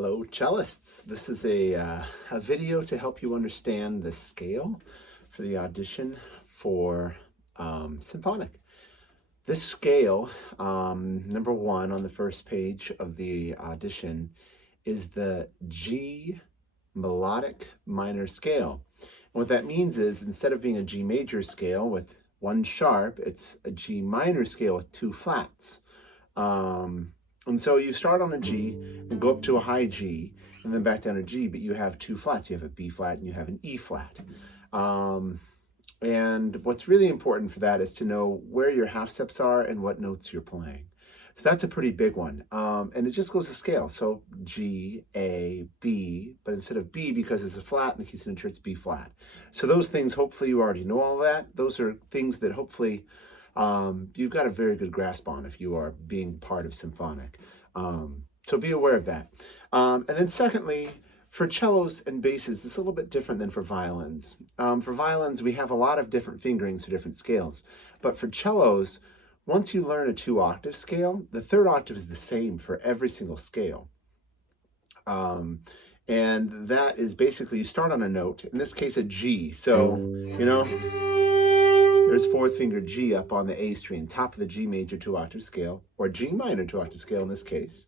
Hello, cellists. This is a video to help you understand the scale for the audition for symphonic. This scale, number one on the first page of the audition, is the G melodic minor scale. And what that means is instead of being a G major scale with one sharp, it's a G minor scale with two flats. And so you start on a G and go up to a high G and then back down to G, but you have two flats. You have a B flat and you have an E flat. And what's really important for that is to know where your half steps are and what notes you're playing. So that's a pretty big one. And it just goes to scale. So G, A, B, but instead of B, because it's a flat in the key signature, it's B flat. So those things, hopefully you already know all that. Those are things that hopefully you've got a very good grasp on if you are being part of symphonic. So be aware of that. And then secondly, for cellos and basses, it's a little bit different than for violins. For violins, we have a lot of different fingerings for different scales. But for cellos, once you learn a 2-octave scale, the third octave is the same for every single scale. And that is basically, you start on a note, in this case a G. So, you know, there's fourth finger G up on the A string, top of the G major 2-octave scale, or G minor 2-octave scale in this case.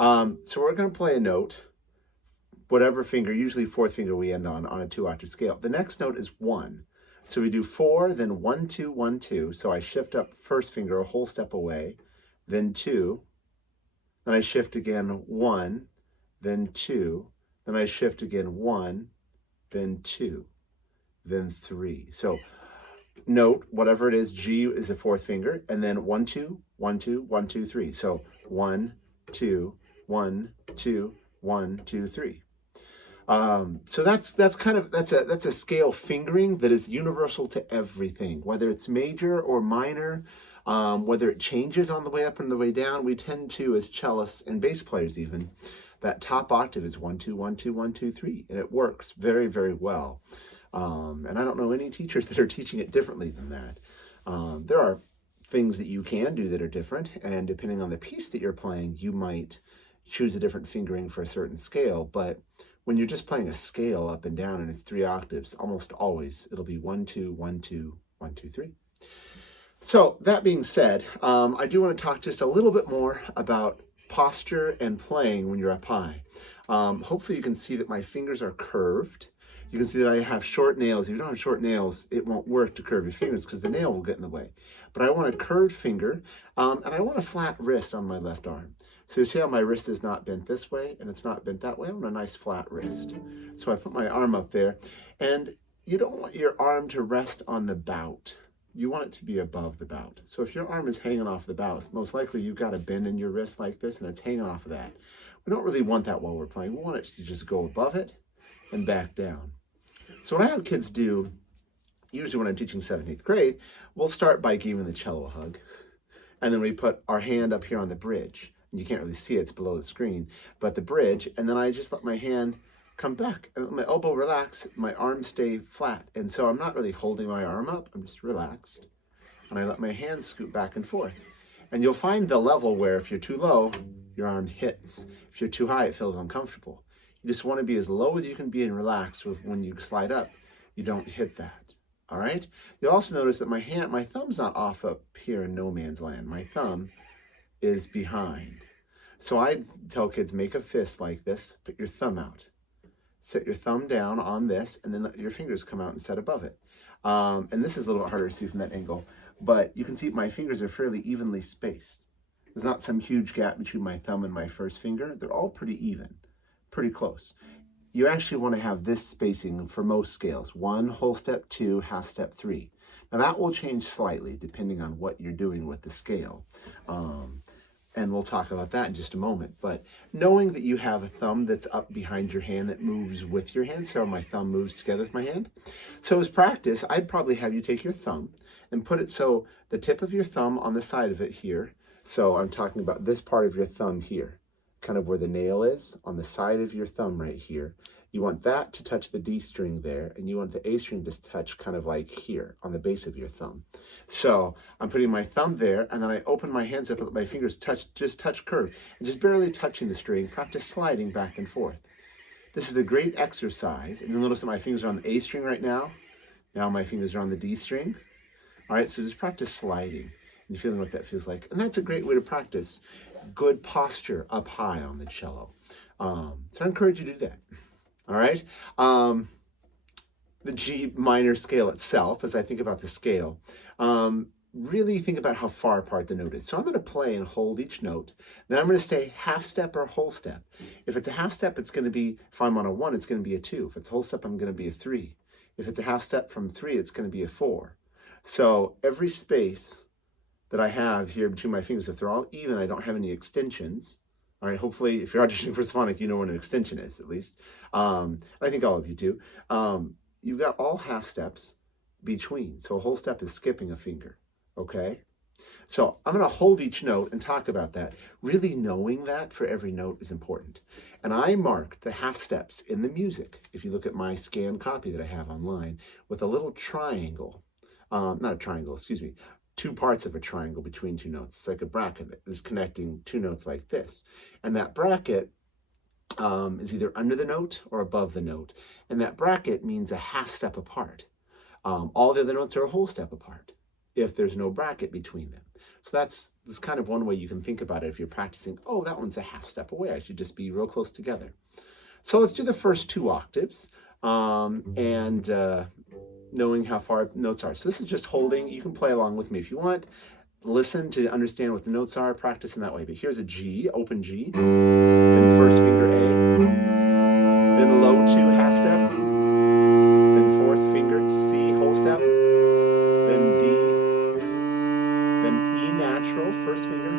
So we're going to play a note, whatever finger, usually fourth finger we end on a 2-octave scale. The next note is 1. So we do 4, then 1, 2, 1, 2. So I shift up first finger a whole step away, then 2, then I shift again 1, then 2, then I shift again 1, then 2, then 3. So note, whatever it is, G is a fourth finger, and then 1, 2, 1, 2, 1, 2, 3. So 1, 2, 1, 2, 1, 2, 3. So that's a scale fingering that is universal to everything, whether it's major or minor, whether it changes on the way up and the way down. We tend to, as cellists and bass players even, that top octave is 1, 2, 1, 2, 1, 2, 3, and it works very, very well. And I don't know any teachers that are teaching it differently than that. There are things that you can do that are different, and depending on the piece that you're playing, you might choose a different fingering for a certain scale. But when you're just playing a scale up and down and it's 3 octaves, almost always it'll be 1, 2, 1, 2, 1, 2, 3. So that being said, I do want to talk just a little bit more about posture and playing when you're up high. Hopefully you can see that my fingers are curved. You can see that I have short nails. If you don't have short nails, it won't work to curve your fingers because the nail will get in the way. But I want a curved finger, and I want a flat wrist on my left arm. So you see how my wrist is not bent this way and it's not bent that way? I want a nice flat wrist. So I put my arm up there, and you don't want your arm to rest on the bout. You want it to be above the bout. So if your arm is hanging off the bout, most likely you've got a bend in your wrist like this and it's hanging off of that. We don't really want that while we're playing. We want it to just go above it and back down. So what I have kids do, usually when I'm teaching 7th, 8th grade, we'll start by giving the cello a hug. And then we put our hand up here on the bridge. You can't really see it, it's below the screen, but the bridge, and then I just let my hand come back and let my elbow relax, my arms stay flat. And so I'm not really holding my arm up, I'm just relaxed. And I let my hands scoot back and forth. And you'll find the level where if you're too low, your arm hits. If you're too high, it feels uncomfortable. You just want to be as low as you can be and relaxed when you slide up. You don't hit that, all right? You'll also notice that my thumb's not off up here in no man's land. My thumb is behind. So I tell kids, make a fist like this, put your thumb out. Set your thumb down on this, and then let your fingers come out and set above it. And this is a little bit harder to see from that angle, but you can see my fingers are fairly evenly spaced. There's not some huge gap between my thumb and my first finger. They're all pretty even. Pretty close. You actually want to have this spacing for most scales. 1 whole step, 2 half step, 3. Now that will change slightly depending on what you're doing with the scale. And we'll talk about that in just a moment. But knowing that you have a thumb that's up behind your hand that moves with your hand, so my thumb moves together with my hand. So as practice, I'd probably have you take your thumb and put it so the tip of your thumb on the side of it here. So I'm talking about this part of your thumb here, kind of where the nail is, on the side of your thumb right here. You want that to touch the D string there, and you want the A string to touch kind of like here on the base of your thumb. So I'm putting my thumb there, and then I open my hands up and let my fingers just touch curve, and just barely touching the string, practice sliding back and forth. This is a great exercise, and you'll notice that my fingers are on the A string right now. Now my fingers are on the D string. All right, so just practice sliding and feeling what that feels like. And that's a great way to practice good posture up high on the cello. So I encourage you to do that. All right. The G minor scale itself, as I think about the scale, really think about how far apart the note is. So I'm going to play and hold each note. Then I'm going to stay half step or whole step. If it's a half step, it's going to be, if I'm on a 1, it's going to be a 2. If it's a whole step, I'm going to be a 3. If it's a half step from 3, it's going to be a 4. So every space that I have here between my fingers, if they're all even, I don't have any extensions. All right, hopefully, if you're auditioning for symphonic, you know what an extension is, at least. I think all of you do. You've got all half steps between. So a whole step is skipping a finger, okay? So I'm going to hold each note and talk about that. Really knowing that for every note is important. And I marked the half steps in the music, if you look at my scanned copy that I have online, with a little triangle. Not a triangle, excuse me. 2 parts of a triangle between 2 notes. It's like a bracket that is connecting 2 notes like this. And that bracket is either under the note or above the note. And that bracket means a half step apart. All the other notes are a whole step apart if there's no bracket between them. So that's kind of one way you can think about it if you're practicing, oh, that one's a half step away. I should just be real close together. So let's do the first 2 octaves and knowing how far notes are. So this is just holding. You can play along with me if you want. Listen to understand what the notes are, practice in that way. But here's a G, open G, then first finger A, then low 2 half step, then 4th finger C whole step, then D, then E natural, first finger,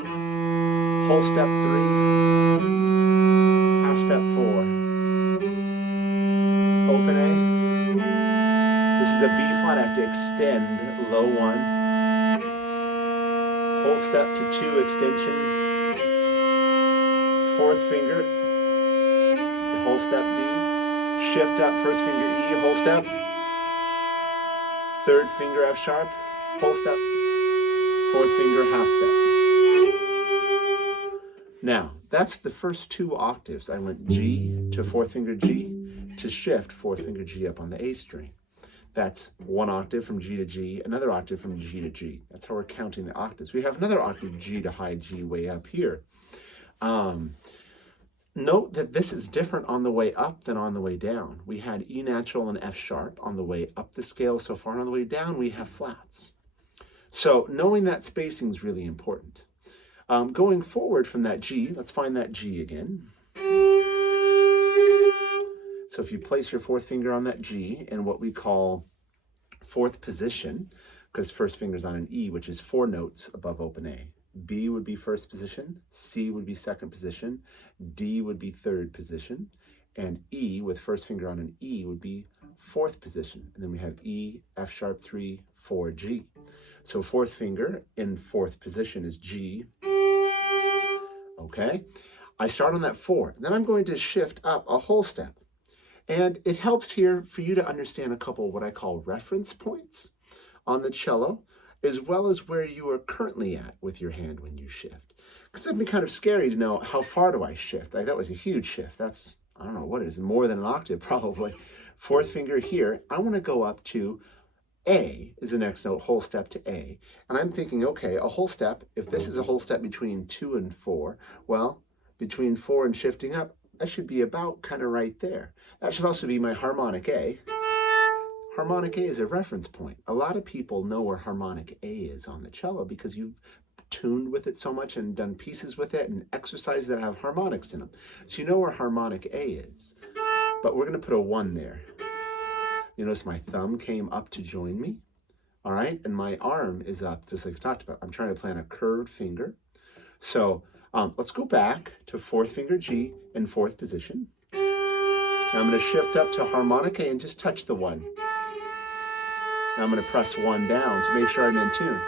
whole step 3, half step 4, open A. This is a B flat, I have to extend low 1, whole step to 2 extension, 4th finger, the whole step D, shift up, first finger E, whole step, 3rd finger F sharp, whole step, 4th finger half step. Now, that's the first 2 octaves. I went G to 4th finger G to shift 4th finger G up on the A string. That's 1 octave from G to G, another octave from G to G. That's how we're counting the octaves. We have another octave G to high G way up here. Note that this is different on the way up than on the way down. We had E natural and F sharp on the way up the scale so far, and on the way down we have flats. So knowing that spacing is really important. Going forward from that G, let's find that G again. So if you place your 4th finger on that G in what we call 4th position, because first finger's on an E, which is 4 notes above open A. B would be 1st position, C would be 2nd position, D would be 3rd position, and E with first finger on an E would be 4th position. And then we have E, F sharp 3, 4, G. So 4th finger in 4th position is G. Okay, I start on that 4. Then I'm going to shift up a whole step. And it helps here for you to understand a couple what I call reference points on the cello, as well as where you are currently at with your hand when you shift. Because it'd be kind of scary to know how far do I shift. Like that was a huge shift. That's, I don't know what it is, more than an octave probably. 4th finger here, I want to go up to A is the next note, whole step to A. And I'm thinking, okay, a whole step, if this is a whole step between 2 and 4, well, between 4 and shifting up, I should be about kind of right there. That should also be my harmonic A. Harmonic A is a reference point. A lot of people know where harmonic A is on the cello because you've tuned with it so much and done pieces with it and exercises that have harmonics in them. So you know where harmonic A is. But we're going to put a 1 there. You notice my thumb came up to join me. All right, and my arm is up, just like I talked about. I'm trying to play on a curved finger. So let's go back to 4th finger G in 4th position. Now I'm going to shift up to harmonic A and just touch the 1. Now I'm going to press 1 down to make sure I'm in tune.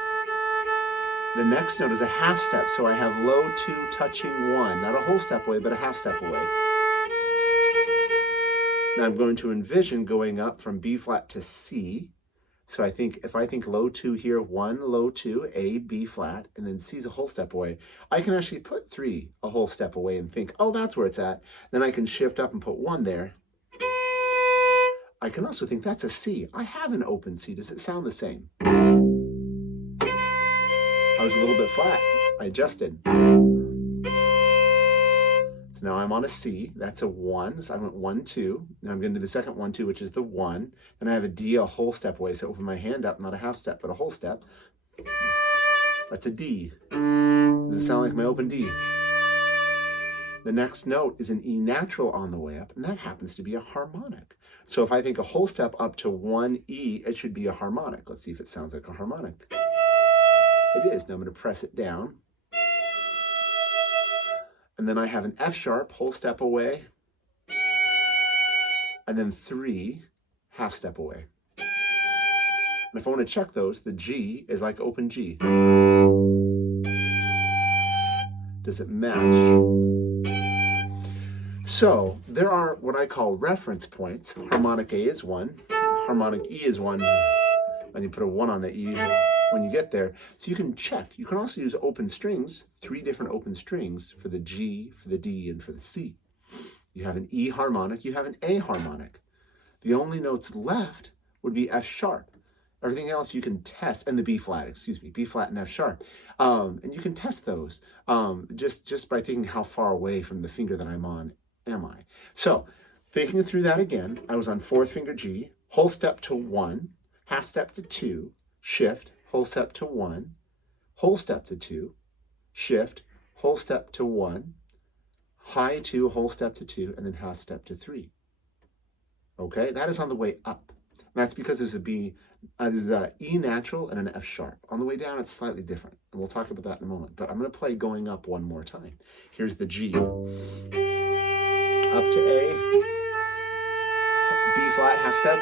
The next note is a half step, so I have low 2 touching 1. Not a whole step away, but a half step away. Now I'm going to envision going up from B flat to C. So I think if I think low 2 here, 1, low 2, A, B flat, and then C's a whole step away, I can actually put 3 a whole step away and think, oh, that's where it's at. Then I can shift up and put 1 there. I can also think that's a C. I have an open C. Does it sound the same? I was a little bit flat. I adjusted. So now I'm on a C. That's a 1. So I went 1, 2. Now I'm going to do the second 1, 2, which is the 1. Then I have a D a whole step away. So I open my hand up, not a half step, but a whole step. That's a D. Does it sound like my open D? The next note is an E natural on the way up, and that happens to be a harmonic. So if I think a whole step up to 1 E, it should be a harmonic. Let's see if it sounds like a harmonic. It is. Now I'm going to press it down. And then I have an F sharp, whole step away. And then 3, half step away. And if I want to check those, the G is like open G. Does it match? So there are what I call reference points. Harmonic A is 1. Harmonic E is 1. And you put a 1 on the E when you get there. So you can check. You can also use open strings, 3 different open strings for the G, for the D, and for the C. You have an E harmonic, you have an A harmonic. The only notes left would be F sharp. Everything else you can test, and the B flat, excuse me, B flat and F sharp. And you can test those just by thinking how far away from the finger that I'm on am I. So thinking through that again, I was on 4th finger G, whole step to 1, half step to 2, shift, whole step to 1, whole step to 2, shift, whole step to 1, high 2, whole step to 2, and then half step to 3. Okay, that is on the way up. And that's because there's an E natural and an F sharp. On the way down, it's slightly different. And we'll talk about that in a moment. But I'm going to play going up one more time. Here's the G. Up to A. B flat, half step.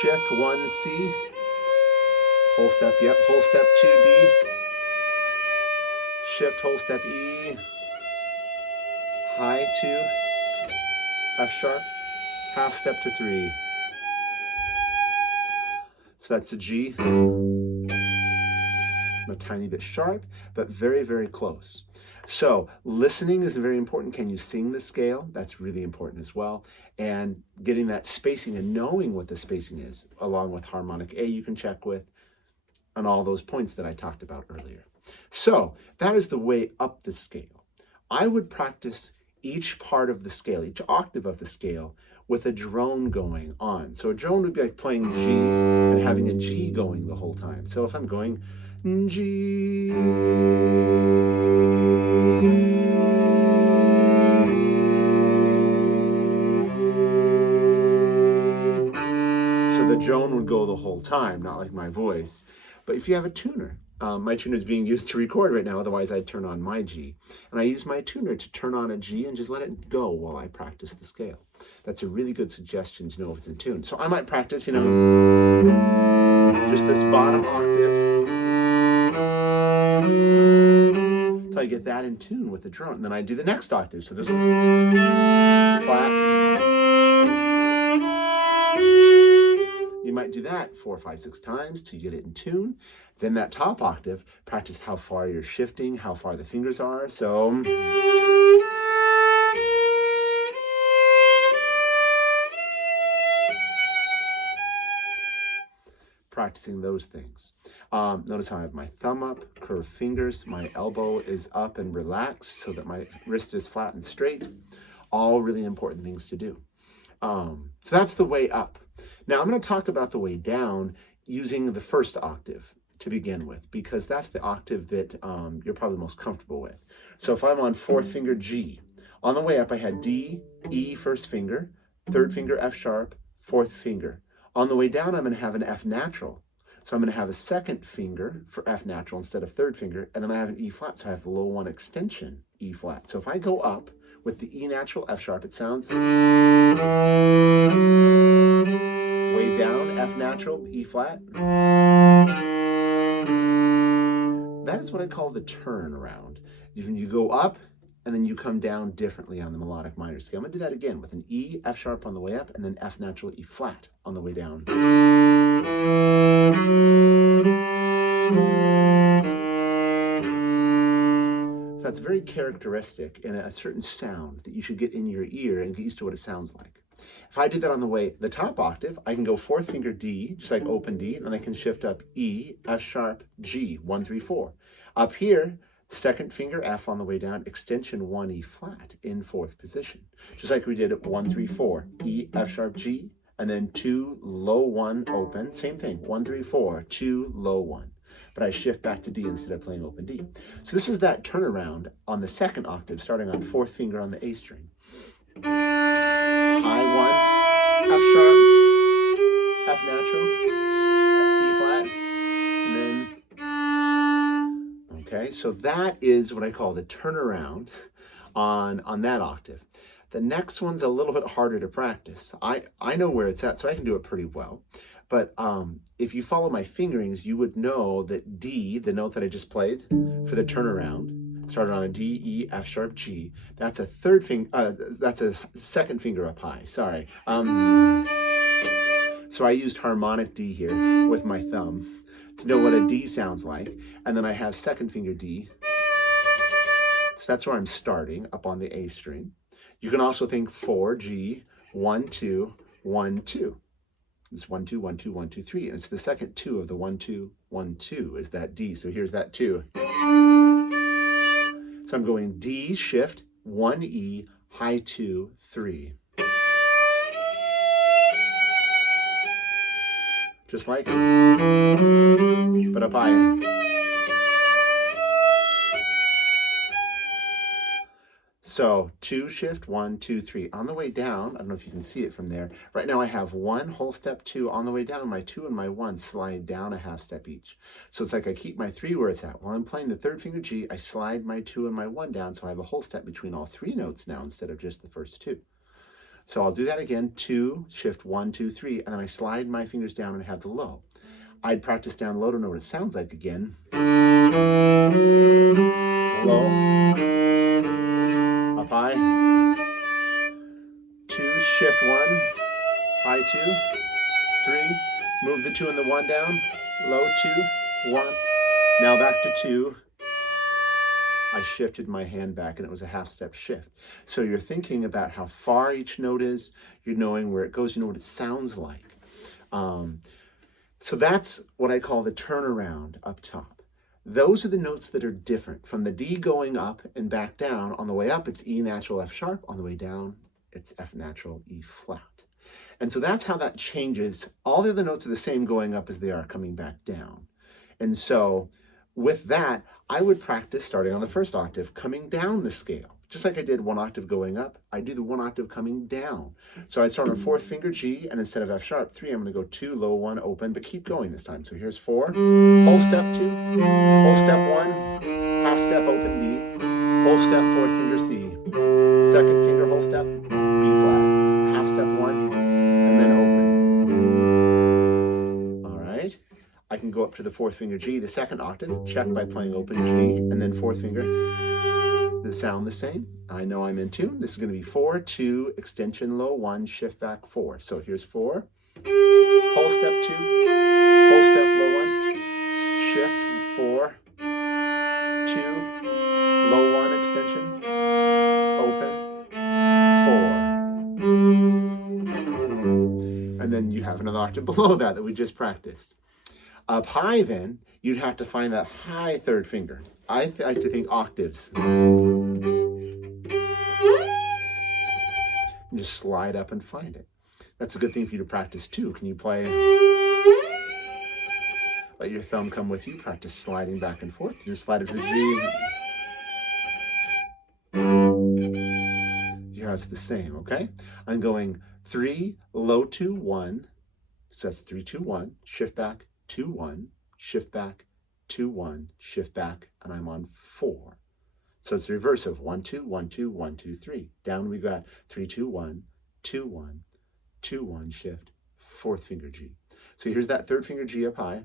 Shift, 1, C. Whole step, yep. Whole step, 2, D. Shift, whole step, E. High, 2. F sharp. Half step to 3. So that's a G. I'm a tiny bit sharp, but very, very close. So listening is very important. Can you sing the scale? That's really important as well. And getting that spacing and knowing what the spacing is, along with harmonic A you can check with, and all those points that I talked about earlier. So that is the way up the scale. I would practice each part of the scale, each octave of the scale, with a drone going on. So a drone would be like playing G and having a G going the whole time. So if I'm going G, so the drone would go the whole time, not like my voice. But if you have a tuner, my tuner is being used to record right now, otherwise I'd turn on my G. And I use my tuner to turn on a G and just let it go while I practice the scale. That's a really good suggestion to know if it's in tune. So I might practice, just this bottom octave until I get that in tune with the drone. And then I do the next octave. So this one, flat. You might do that 4, 5, 6 times to get it in tune. Then that top octave, practice how far you're shifting, how far the fingers are. So practicing those things. Notice how I have my thumb up, curved fingers, my elbow is up and relaxed so that my wrist is flat and straight. All really important things to do. So that's the way up. Now I'm going to talk about the way down using the first octave to begin with, because that's the octave that you're probably most comfortable with. So if I'm on 4th finger G, on the way up I had D, E first finger, 3rd finger F sharp, 4th finger. On the way down I'm going to have an F natural. So I'm going to have a 2nd finger for F natural instead of 3rd finger, and then I have an E flat, so I have low 1 extension E flat. So if I go up with the E natural F sharp, it sounds way down, F natural, E flat. That is what I call the turnaround. When you go up, and then you come down differently on the melodic minor scale. I'm going to do that again with an E, F sharp on the way up, and then F natural, E flat on the way down. So that's very characteristic and a certain sound that you should get in your ear and get used to what it sounds like. If I do that on the top octave, I can go fourth finger D, just like open D, and then I can shift up E, F sharp, G, 1, 3, 4. Up here, second finger F on the way down, extension 1, E flat in fourth position. Just like we did at 1, 3, 4, E, F sharp, G, and then 2, low 1, open. Same thing, 1, 3, 4, 2, low 1. But I shift back to D instead of playing open D. So this is that turnaround on the second octave, starting on fourth finger on the A string. High 1, F sharp, F natural, E flat, and then, okay, so that is what I call the turnaround on that octave. The next one's a little bit harder to practice. I know where it's at, so I can do it pretty well. But if you follow my fingerings, you would know that D, the note that I just played for the turnaround, started on a D, E, F sharp, G. That's a that's a second finger up high, sorry. So I used harmonic D here with my thumb to know what a D sounds like. And then I have second finger D. So that's where I'm starting, up on the A string. You can also think 4, G, 1, 2, 1, 2. It's 1, 2, 1, 2, 1, 2, 3. And it's the second 2 of the 1, 2, 1, 2 is that D. So here's that 2. So I'm going D, shift, 1, E, high 2, 3. Just like it, but up higher. So 2 shift, 1, 2, 3. On the way down, I don't know if you can see it from there. Right now I have 1 whole step 2 on the way down. My 2 and my 1 slide down a half step each. So it's like I keep my 3 where it's at. While I'm playing the third finger G, I slide my 2 and my 1 down, so I have a whole step between all 3 notes now instead of just the first 2. So I'll do that again, 2, shift, 1, 2, 3, and then I slide my fingers down and have the low. I'd practice down low to know what it sounds like again. Low, up high, 2, shift 1, high 2, 3, move the 2 and the 1 down, low 2, 1, now back to 2. I shifted my hand back and it was a half step shift. So you're thinking about how far each note is, you're knowing where it goes, you know what it sounds like. So that's what I call the turnaround up top. Those are the notes that are different. From the D going up and back down, on the way up it's E natural, F sharp, on the way down it's F natural, E flat. And so that's how that changes. All the other notes are the same going up as they are coming back down. And so with that, I would practice starting on the first octave, coming down the scale. Just like I did 1 octave going up, I do the 1 octave coming down. So I start on fourth finger G, and instead of F sharp 3, I'm going to go 2, low 1, open, but keep going this time. So here's 4, whole step 2, whole step 1, half step open D, whole step fourth finger C, second finger whole step B flat, half step 1, and then open. All right. I can go up to the fourth finger G, the second octave, check by playing open G, and then fourth finger. They sound the same. I know I'm in tune. This is going to be 4, 2, extension low 1, shift back 4. So here's 4, whole step 2, whole step low 1, shift 4, 2, low 1, extension, open, 4. And then you have another octave below that we just practiced. Up high then, you'd have to find that high third finger. I like to think octaves. And just slide up and find it. That's a good thing for you to practice too. Can you play? Let your thumb come with you. Practice sliding back and forth. Just slide it to the G. Here it's the same, okay? I'm going 3, low 2, 1. So that's 3, 2, 1. Shift back, 2, 1. Shift back, 2, 1, shift back, and I'm on 4. So it's the reverse of 1, 2, 1, 2, 1, 2, 3. Down we got 3, 2, 1, 2, 1, 2, 1, shift, fourth finger G. So here's that third finger G up high.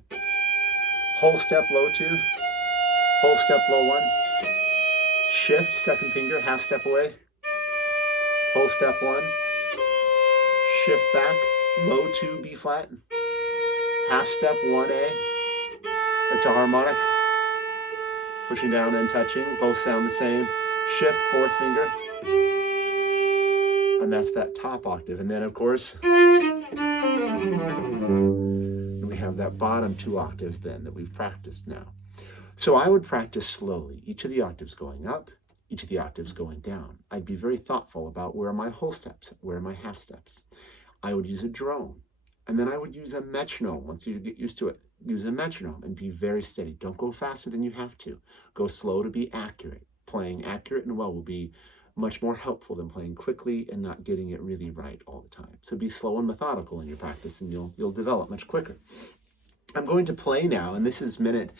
Whole step low 2, whole step low 1, shift, second finger, half step away, whole step 1, shift back, low 2, B flat, half step 1A, that's a harmonic, pushing down and touching, both sound the same, shift, fourth finger, and that's that top octave, and then of course, we have that bottom 2 octaves then that we've practiced now. So I would practice slowly, each of the octaves going up, each of the octaves going down. I'd be very thoughtful about where are my whole steps, where are my half steps. I would use a drone, and then I would use a metronome. Once you get used to it, use a metronome and be very steady. Don't go faster than you have to. Go slow to be accurate. Playing accurate and well will be much more helpful than playing quickly and not getting it really right all the time. So be slow and methodical in your practice, and you'll develop much quicker. I'm going to play now, and this is minute,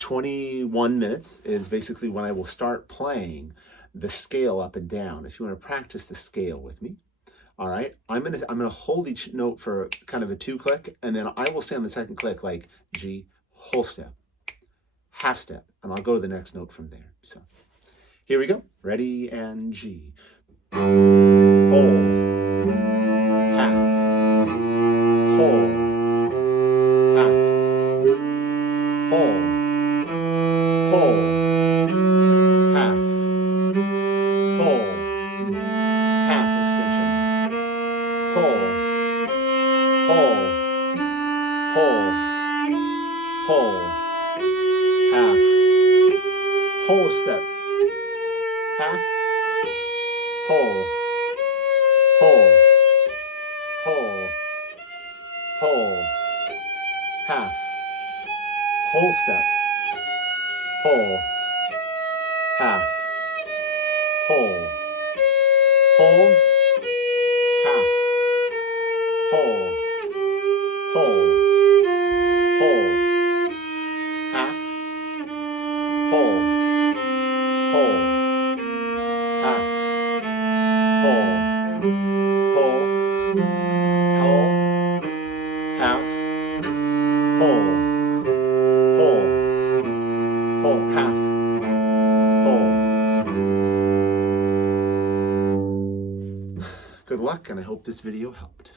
21 minutes is basically when I will start playing the scale up and down. If you want to practice the scale with me, all right, I'm gonna hold each note for kind of a 2 click, and then I will say on the second click like G, whole step, half step, and I'll go to the next note from there. So here we go. Ready, and G. Whole, half, whole, half, whole, whole, half, whole, half extension, whole, whole, whole, whole, half, whole step, half, whole, whole, whole, whole, half, whole step, whole, half, whole, whole, half, whole, whole, whole, half, whole, whole, half, whole, whole, whole, half, whole, whole, whole, half, whole. Good luck, and I hope this video helped.